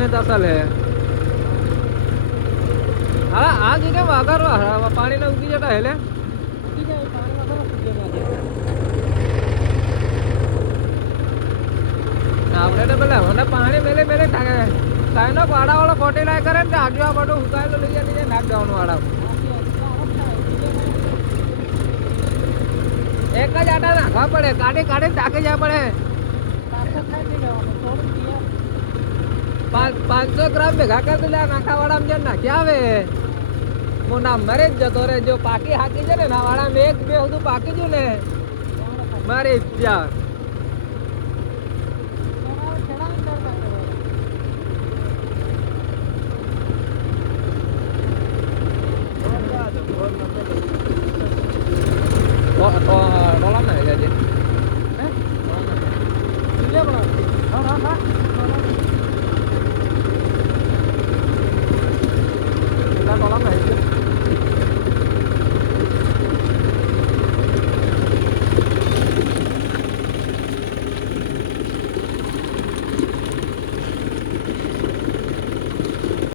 પાણી તસલ હે હા આ જગ્યા વગર પાણી ને ઉગી જતા હેલે આપણે તો પેલા મને પાણી મેલે મેલે કાંઈ નો વાડા વાળો ફર્ટિલાઇઝર કરે ને આજુ આ બધું ઉગાયેલો લઈ જાય નાખ દેવાનું વાડા એક જ આટા નાખવા પડે કાઢી કાઢી ટાંકી જવા પડે 500 ગ્રામ ભેગા કરી દે નાખા વાળા જેમ નાખ્યા આવે હું ના મરે જ જતો રે જો પાકી હાકી છે ને ના વાળા એક બે બધું પાકી ગયું ને મરી જ જા